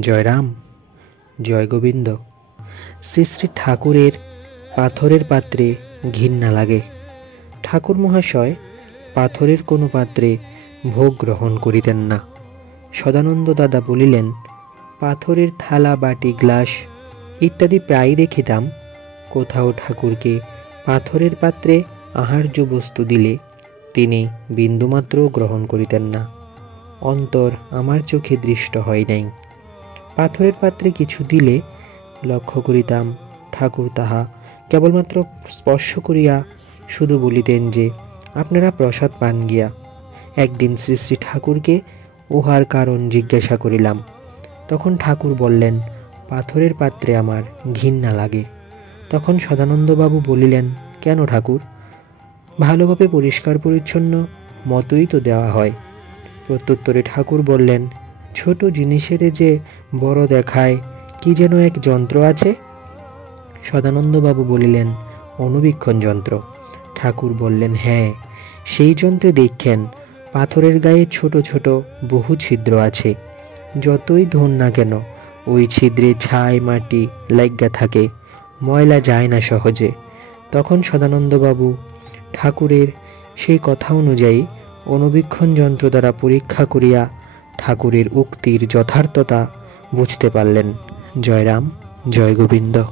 জয়রাম, জয় গোবিন্দ। শ্রী শ্রী ঠাকুরের পাথরের পাত্রে ঘৃণা লাগে। ঠাকুর মহাশয় পাথরের কোনো পাত্রে ভোগ গ্রহণ করিতেন না। সদানন্দ দাদা বলিলেন, পাথরের থালা, বাটি, গ্লাস ইত্যাদি প্রায়ই দেখিতাম। কোথাও ঠাকুরকে পাথরের পাত্রে আহার্য বস্তু দিলে তিনি বিন্দুমাত্র গ্রহণ করিতেন না। অন্তর আমার চোখে দৃষ্ট হয় নাই। পাথরের পাত্রে কিছু দিলে লক্ষ্য করিতাম ঠাকুর তাহা কেবলমাত্র স্পর্শ করিয়া শুধু বলিতেন যে, আপনারা প্রসাদ পান গিয়া। একদিন শ্রী শ্রী ঠাকুরকে উহার কারণ জিজ্ঞাসা করিলাম। তখন ঠাকুর বললেন, পাথরের পাত্রে আমার ঘৃণা লাগে। তখন সদানন্দবাবু বলিলেন, কেন ঠাকুর? ভালোভাবে পরিষ্কার পরিচ্ছন্ন মতোই তো দেওয়া হয়। প্রত্যুত্তরে ঠাকুর বললেন, ছোট জিনিসের যে বড় দেখায় কি যেন এক যন্ত্র আছে। সদানন্দবাবু বলিলেন, অনুবীক্ষণ যন্ত্র। ঠাকুর বললেন, হ্যাঁ, সেই যন্ত্রে দেখেন পাথরের গায়ে ছোট ছোট বহু ছিদ্র আছে। যতই ধুন না কেন ওই ছিদ্রে ছাই মাটি লাগিয়া থাকে, ময়লা যায় না সহজে। তখন সদানন্দবাবু ঠাকুরের সেই কথা অনুযায়ী অনুবীক্ষণ যন্ত্র দ্বারা পরীক্ষা করিয়া ঠাকুরের উক্তির যথার্থতা বুঝতে পারলেন। জয়রাম, জয় গোবিন্দ।